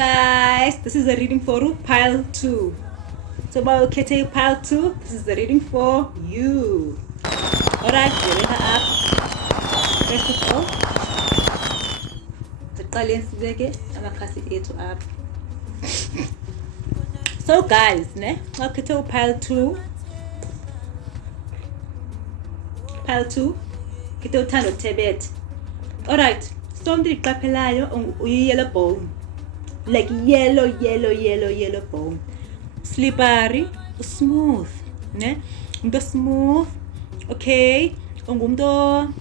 guys, this is a reading for pile 2. So by okay, pile 2, this is the reading for you. Alright, get her up. First of all, up. So guys, okay, pile 2. Pile 2, kite uthando Tibet. Alright, something iqaphelayo yellow bone. Like yellow bone. Slippery, smooth, umuntu smooth. Okay, ungumuntu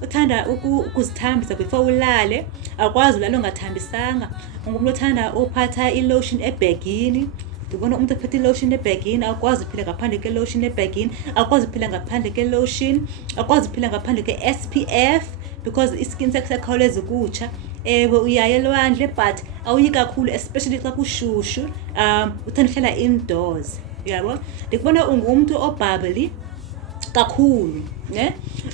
othanda ukuzithambisa before ulale, akwazi ulala ungathambisanga. Ungumuntu othanda uphatha ilotion ebagini. Ngibona umuntu ophethe ilotion ebagini, akwazi ukuphila ngaphandle ke lotion ebagini, akwazi ukuphila ngaphandle ke lotion, akwazi ukuphila ngaphandle ke SPF because iskin sakhe siyakhawuleza ukutsha. Uyaya elwandle but awuyi kakhulu especially xa kushushu. Uthanda ukuhlala indoors, yabo. Ndikubona ungumuntu obubbly kakhulu,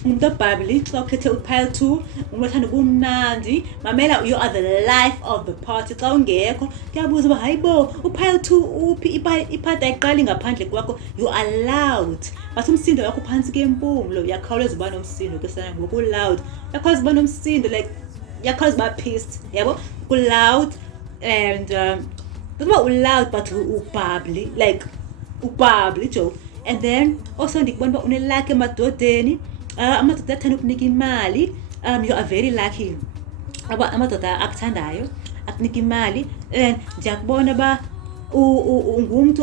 umuntu obubbly xa ukhethe upile 2, umuntu othanda kumnandi. Mamela, you are the life of the party. Xa ungekho kuyabuza uba hayibo upile 2 uphi, iphathi ayiqali ngaphandle kwakho. You are loud but umsindo wakho phansi kempumlo. Uyakhawuleza uba nomsindo ke sana ngoku loud. Uyakhawuleza uba nomsindo like uyakhawuleza uba pissed, yabo. Loud and not loud but ububbly, like ububbly Joe. And then also ndikubona uba unelaki emadodeni. Amadoda athanda ukunika imali. You are very lucky. Amadoda akuthandayo akunika imali. And ndiyakubona ba ungumuntu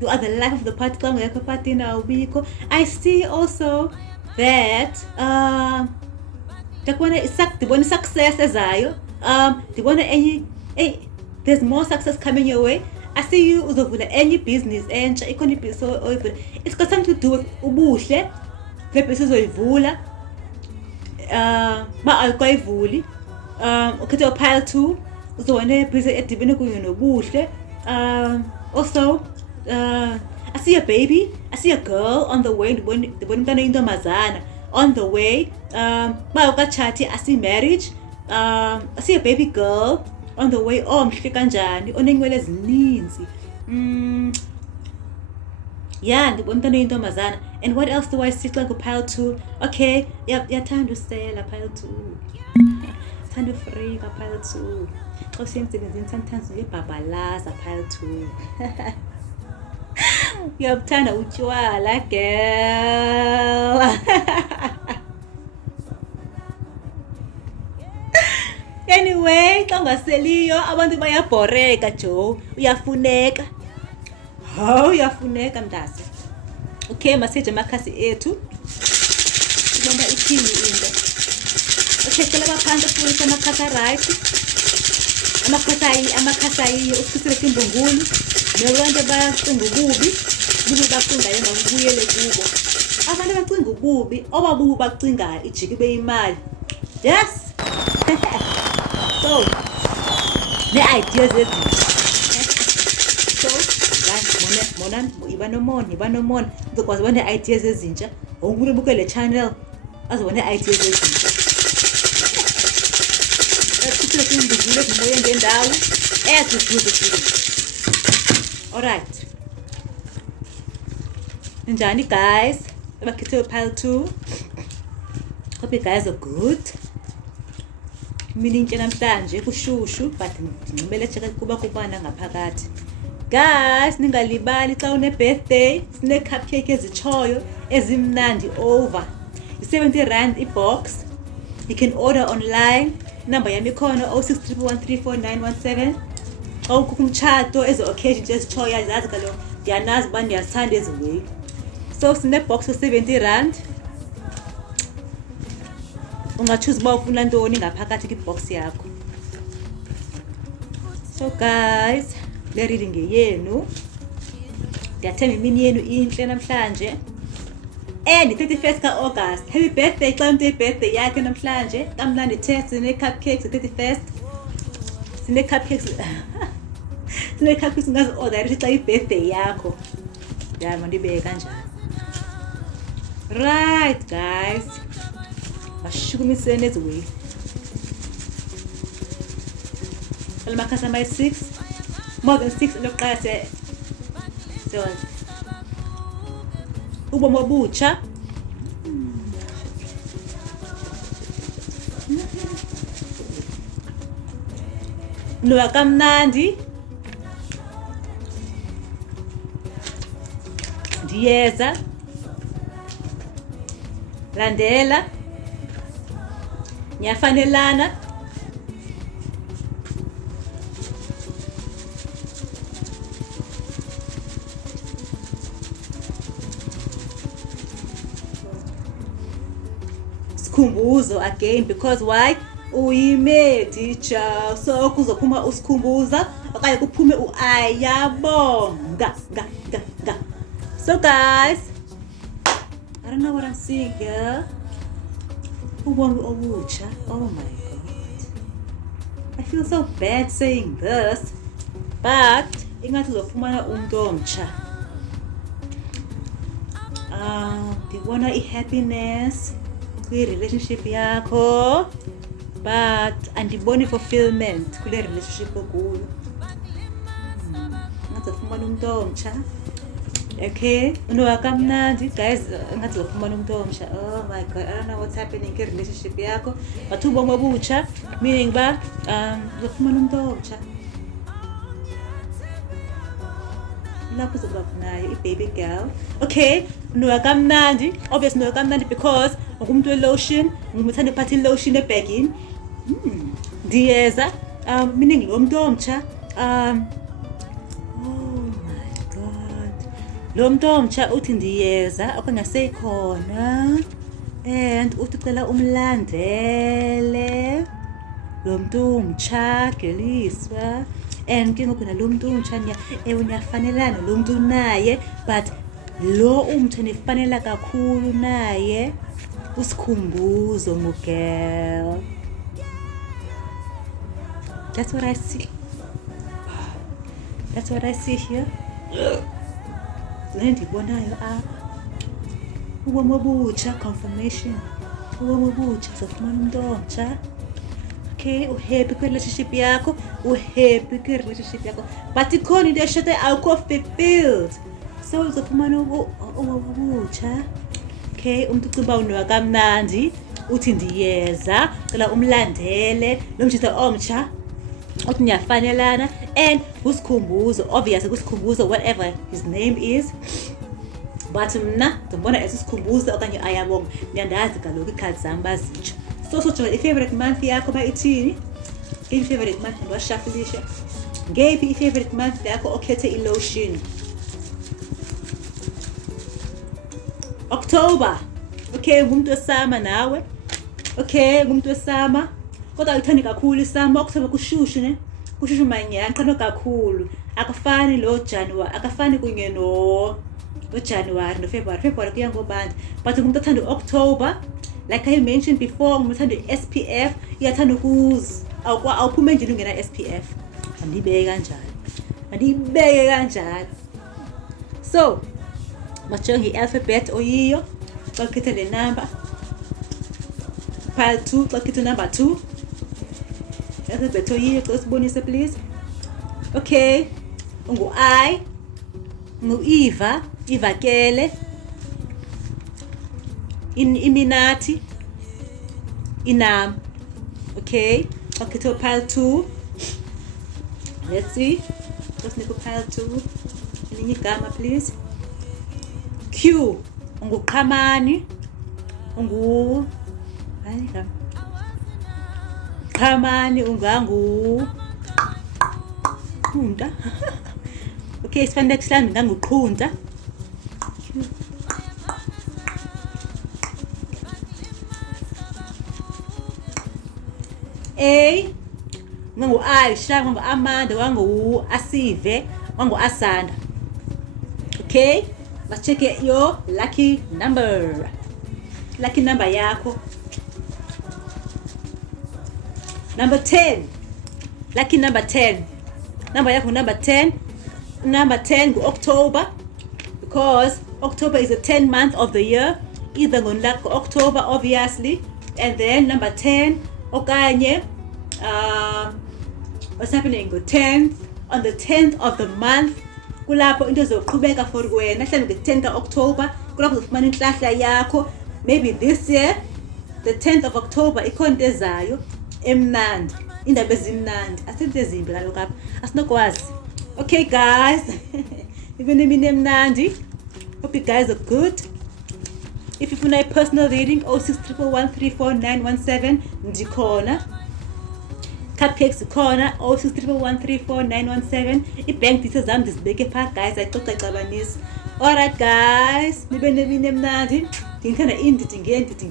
you are the life of the party. Xa ungekho epartini awubikho. I see also that ndibona success ezayo. Ndibona there's more success coming your way. I see you uzovula any business entsha, ikhona ibhizinisi oyivula. It's got something to do with ubuhle. Le business oyoyivula ba ayikayivuli. Ukhethe upile 2 uzobona ibhizinisi edibene kunye nobuhle. Also I see a baby, I see a girl on the way. Ndibona umntana oyintombazana on the way. Ba ukatshati, I see marriage. I see a baby girl on the way. Mhle kanjani, onenywele ezininzi. Yeah, ndibona umntana oyintombazana. And what else do I see like pile 2? Okay, yathanda usela pile 2. Thanda ufrika pile 2. Xa usiya emsebenzini sometimes uyebhabhalaza pile 2. Uyabuthanda utywala girl. Anyway, xa ungaseliyo abantu bayabhoreka Joe. Uyafuneka. Uyafuneka mntase. Okay, message amakhasi ethu. Ubona iphini into. Okay, cela baphansi futhi amakhasi right. Amakhasi ayi usikisele imbongulu. Nabantu abacinga ububi bacingayo ngokubuyele kubo. Abantu abacinga ububi, obabubi bacingayo ijike beyimali. Yes. So, the ideas is so mona iba no mon because when the ideas ezintsha awubuke buke le channel azobona ideas ezintsha. Let's ngizule ngimoya ngendawo ezikhulu. Alright. Njani guys? Abakhethe pile 2. Hope you guys are good. Mina intshe namhlanje kushushu but ngicimele check kuba kubana ngaphakathi. Guys, ningalibali xa une birthday sine cupcake ezitshoyo ezimnandi over. R70 ibox. You can order online. Number yami khona 0631134917. Xa ukukho umtshato ezo occasion ezitshoyo yazazi kalo ndiyanazi ba ndiyasithanda eziweyi. So sine box R70. Ungachoose uba ufuna ntoni ngaphakathi kwibox yakho. So guys, le reading yenu. Ndiyathemba imini yenu inhle namhlanje. And 31st ka-August. Happy birthday xa umuntu birthday yakhe namhlanje. Kamnandi test sine cupcakes 31st. Sine cupcakes. Sine cupcakes ngazi-order xa i-birthday yakho. Ya mandibeke kanjani. Right guys. Bashukumisene eziweyi. Makhasi ama-6 more than 6 lokuqala ubomi obutsha Nowa kamnandi Ndiyeza Landela Nyafanelana Sikhumbuzo again because why uyimedicha so kuzophuma usikhumbuza okanye kuphume uayabonga ga. So guys, I don't know what I'm seeing here. Ubomi obutsha. Oh my god. I feel so bad saying this, but ingathi uzofumana umuntu omtsha. Ndibona i-happiness kwi-relationship yakho, but andiboni fulfillment kule relationship okuyo. Ingathi uzofumana umuntu omtsha. Okay, Nowa kamnandi guys, ngathi uzofumana umuntu omsha. Oh my god, I don't know what's happening in relationship yakho, but ubomi obutsha meaning ba uzofumana umuntu omsha. Lapho uzoba nayo i-baby girl. Okay, Nowa kamnandi, obviously Nowa kamnandi because ngumuntu we-lotion, ngumuthanda uphatha i-lotion ebagini. Ndiyeza meaning lo muntu omtsha. Lo muntu omtsha uthi ndiyeza okanye seyikhona and uthi ucela umlandele lo muntu omtsha geliswa and ke ngoku nalo muntu omtsha uyafanelana lo muntu naye, but lo umtsha nifanela kakhulu naye usikhumbuzo mugirl. That's what I see. That's what I see here. Ndibonayo ubomi obutsha confirmation. Ubomi obutsha uzofumana umuntu omtsha. Okay, uhappy kwi-relationship yakho, uhappy kwi-relationship yakho, but ikhona into eshota awukho fulfilled, so uzofumana ubomi obutsha. Okay, umuntu ucimba uNowa kamnandi uthi ndiyeza cela umlandele lo mtshitha omtsha uthi niyafanelana and kusikhumbuzo, obviously kusikhumbuzo whatever his name is, but mna ndibona esikhumbuzo okanye ayabonga. Ndiyandazi kaloku icards zami bazitsho. So jonga i-favorite month yakho ba ithini. I-favorite month ndiwashafilishe. Ngephi i-favorite month yakho okhethe i-lotion? October. Okay, ngumuntu wesama nawe. Okay, ngumuntu wesama. Kodwa uyithanda kakhulu isama. October kushushu ne? Kushushu manyana qano kakhulu. Akafani lo January, akafani kunye no January no February. February kuya ngobanda. But ngumuntu othanda October. Like I mentioned before, ngumuntu othanda SPF, iyathanda awuphume nje ungena SPF. Andibeke kanjalo. So, majonga i-alphabet oyiyo. Xa ukhethe le number. Pile 2, xa ukhethe number 2. Alphabet oyiyo, xa usibonise please. Okay, ungu-I, ngu-Eva, Ivakele, Iminati, Inam. Okay, ukhethe pile 2. Let's see. Let's make pile 2. Elinye igama please. Q, unguqhamani, qhamani Qhunta. Okay, sifanele kuhlambe nganguqhunta. A, ngangu-Aisha, ngangu-Amanda, wangu-Asive, wangu-Asanda. Okay, let's check your lucky number. Lucky number yakho. Number 10. Lucky number 10. Number yakho number 10. Number 10 October, because October is the 10th month of the year. Either on October obviously, and then number 10 okanye what's happening on the 10th of the month. Kulapho into zoqhubeka for wena. Mhlawumbe nge-10 ka-October kulapho uzofumana inhlahla yakho. Maybe this year the 10th of October ikhona into ezayo emnandi. Indaba ezimnandi asinto ezimbi kaloku apha asinokwazi. Okay guys, even imini emnandi. Hope you guys are good. If you want a personal reading, 0611344917 ndikhona. Cupcakes khona 0611344917. I-bank details zami ndizibeke phaa guys, ayixoxa ixabanisi. Alright guys, nibe nemini emnandi. Ndingathanda indidi ngendidi.